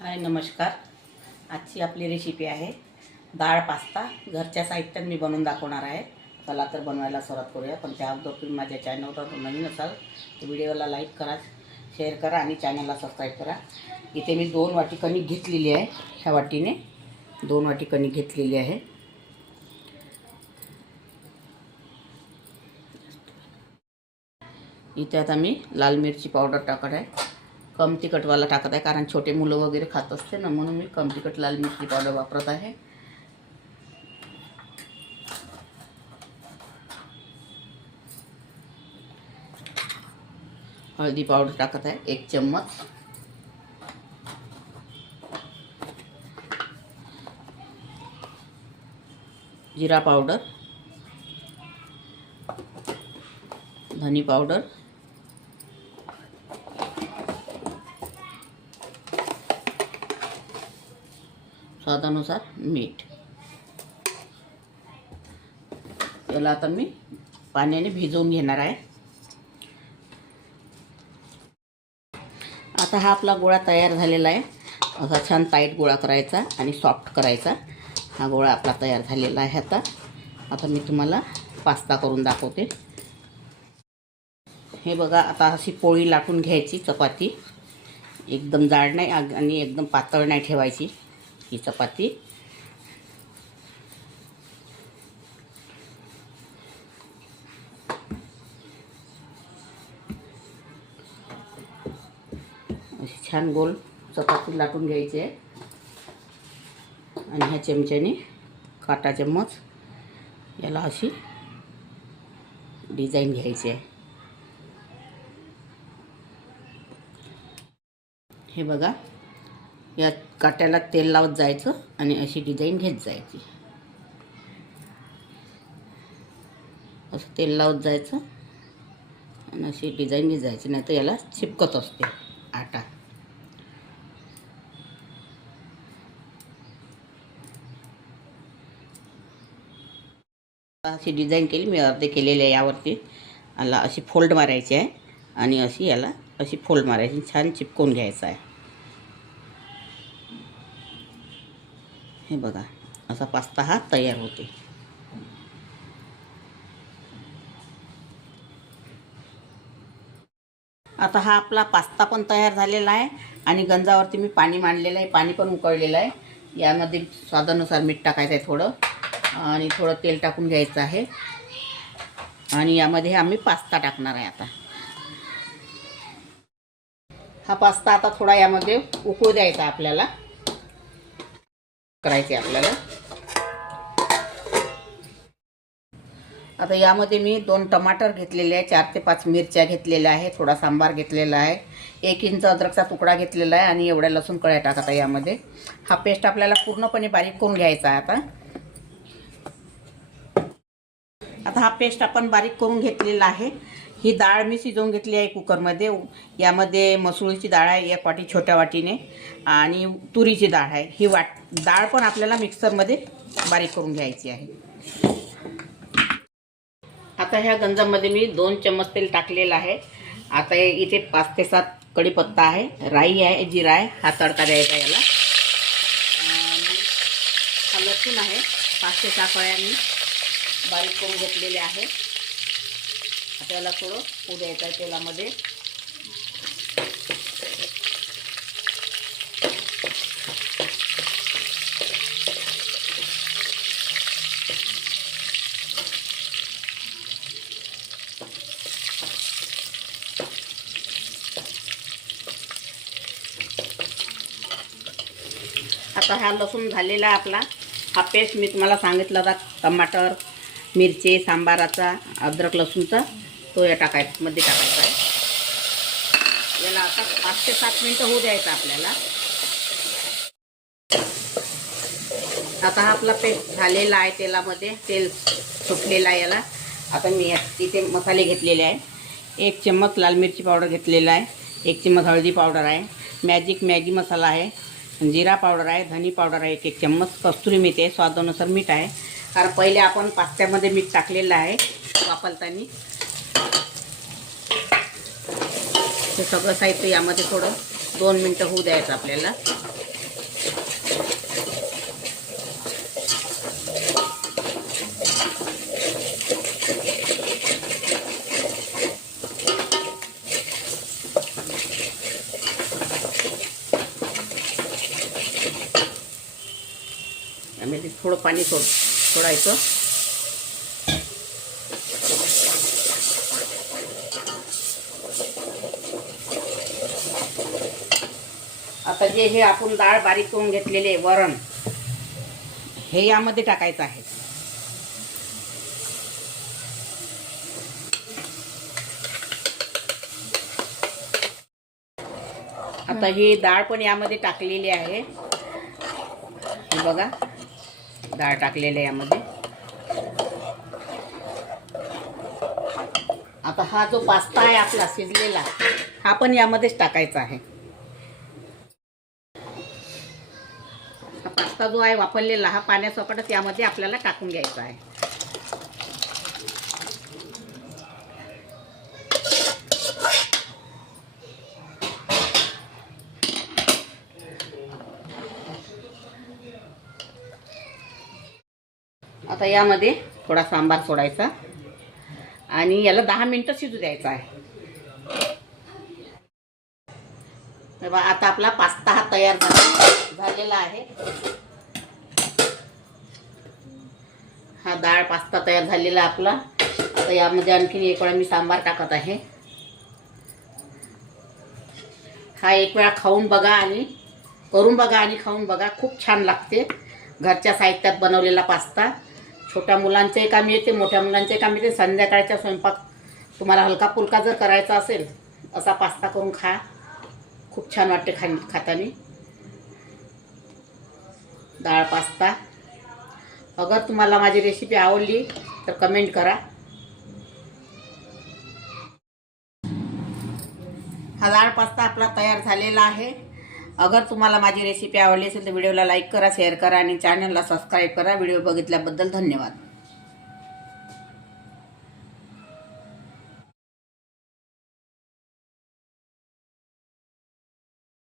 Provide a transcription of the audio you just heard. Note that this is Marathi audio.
हाय नमस्कार. आजची आपली रेसिपी आहे डाळ पास्ता. घरच्या साहित्यात मी बनवून दाखवणार आहे. चला तर बनवायला सुरुवात करूया. पण त्या अगोदर तुम्ही माझ्या चॅनलवर नवीन असाल तर व्हिडिओला लाईक करा, शेअर करा आणि चॅनलला सबस्क्राईब करा. इथे मी 2 वाटी कणिक घेतलेली आहे. ह्या वाटीने 2 वाटी कणिक घेतलेली आहे. इथे आता मी लाल मिरची पावडर टाकत आहे. कम तिखटवाला टाकत आहे कारण छोटे मुलं वगैरे खात असते ना, म्हणून मी कम तिखट लाल मिरची पावडर वापरत आहे. हळदी पावडर टाकत आहे 1 चम्मच. जीरा पावडर, धनी पावडर, स्वादानुसार मीठ. याला आता मी पाण्याने भिजवून घेणार आहे. आता हा आपला गोळा तयार झालेला आहे. असा छान टाईट गोळा करायचा आणि सॉफ्ट करायचा. हा गोळा आपला तयार झालेला आहे. आता मी तुम्हाला पास्ता करून दाखवते. हे बघा, आता अशी पोळी लाटून घ्यायची, चपाती. एकदम जाड नाही आणि एकदम पातळ नाही ठेवायची ही चपाती. अशी छान गोल चपाती लाटून घ्यायची आहे आणि ह्या चमच्याने काटा चम्मच याला अशी डिझाईन घ्यायची आहे. हे बघा, या काट्याला तेल लावत जायचं आणि अशी डिझाईन घेत जायची. असं तेल लावत जायचं आणि अशी डिझाईन घेत जायची, नाही तर याला चिपकत असते आटा. अशी डिझाईन केली मी, अर्धे केलेले आहे. यावरती याला अशी फोल्ड मारायची आहे आणि अशी याला अशी फोल्ड मारायची, छान चिपकवून घ्यायचं आहे. हे बघा, असा पास्ता हा तयार होते. आता हा आपला पास्ता पण तयार झालेला आहे आणि गंजावरती मी पाणी मांडलेलं आहे. पाणी पण उकळलेलं आहे. यामध्ये स्वादानुसार मीठ टाकायचं आहे थोडं, आणि थोडं तेल टाकून घ्यायचं आहे. आणि यामध्ये आम्ही पास्ता टाकणार आहे. आता हा पास्ता आता थोडा यामध्ये उकळू द्यायचा आपल्याला, करायचे आपल्याला. आता यामध्ये मी 2 टमाटर घेतलेले आहे, 4 ते 5 मिरच्या घेतलेल्या आहे, थोडा सांबार घेतलेला आहे, 1 इंच अद्रकचा तुकडा घेतलेला आहे आणि एवढ्या लसूण कळ्या टाकत आहे यामध्ये. हा पेस्ट आपल्याला पूर्णपणे बारीक करून घ्यायचा आहे. आता हा पेस्ट आपण बारीक करून घेतलेला आहे. ही डाळ मी शिजवून घेतली आहे कुकरमध्ये. यामध्ये मसुरीची डाळ आहे 1 वाटी छोट्या वाटीने, आणि तुरीची डाळ आहे. ही डाळ पण आपल्याला मिक्सरमध्ये बारीक करून घ्यायची आहे. आता ह्या गंजामध्ये मी 2 चम्मच तेल टाकलेलं आहे. आता इथे 5 ते 7 कढीपत्ता आहे, राई आहे, जिरा आहे. हा तडका द्यायचा याला. हा लसूण आहे, 5 ते 6 कळ्या मी बारीक करून घेतलेले आहे. आता याला थोडं होऊ द्यायचं आहे तेलामध्ये. आता हा लसूण झालेला आपला. हा पेस्ट मी तुम्हाला सांगितला होता, टमाटर, मिरची, सांबाराचा, अद्रक लसूणचा, तो या मध्ये टाकायचा आहे. याला आता 5 ते 7 मिनटं होऊ द्यायचा आपल्याला. आता हा आपला पेस्ट झालेला आहे. तेलामध्ये तेल सुटलेलं आहे याला. आता मी इथे मसाले घेतलेले आहे. 1 चम्मच लाल मिरची पावडर घेतलेला आहे, 1 चम्मच हळदी पावडर आहे, मॅगी मसाला आहे, जीरा पावडर आहे, धनी पावडर आहे 1 चम्मच, कस्तुरी मेथी आहे, स्वादानुसार मीठ आहे. कारण पहिले आपण पास्त्यामध्ये मीठ टाकलेलं आहे वापरताना. हे सगळं साहित्य यामध्ये थोडं 2 मिनटं होऊ द्यायचं आपल्याला. मिरची थोडं पाणी सोडायचं. आता हे आपण डाळ बारीक करून घेतलेले वरण हे यामध्ये टाकायचं आहे. आता ही डाळ पण यामध्ये टाकलेली आहे. हे बघा, डाळ टाकलेली आहे यामध्ये. आता हा जो पास्ता आहे आपला शिजलेला हा पण यामध्येच टाकायचा आहे. हा पास्ता जो आहे वापरलेला हा पाण्यासकटच यामध्ये आपल्याला टाकून घ्यायचा आहे. आता यामध्ये थोडा सांबार सोडायचा आणि याला 10 मिनिटं शिजू द्यायचं आहे. आता आपला पास्ता हा तयार झालेला आहे. हा डाळ पास्ता तयार झालेला आपला. आता यामध्ये आणखीन एक वेळा मी सांबार टाकत आहे. हा एक वेळा खाऊन बघा आणि करून बघा आणि खाऊन बघा, खूप छान लागते. घरच्या साहित्यात बनवलेला पास्ता छोट्या मुलांचंही काम येते, मोठ्या मुलांचंही काम येते. संध्याकाळचा स्वयंपाक तुम्हाला हलका फुलका जर करायचा असेल असा पास्ता करून खा, खूप छान वाटते खाताना. डाळ पास्ता. अगर तुम्हाला माझी रेसिपी आवडली तर कमेंट करा. हा डाळ पास्ता आपला तयार झालेला आहे. अगर तुम्हाला माझी रेसिपी आवडली असेल तर व्हिडिओला लाईक करा, शेअर करा आणि चॅनलला सबस्क्राईब करा. व्हिडिओ बघितल्याबद्दल धन्यवाद.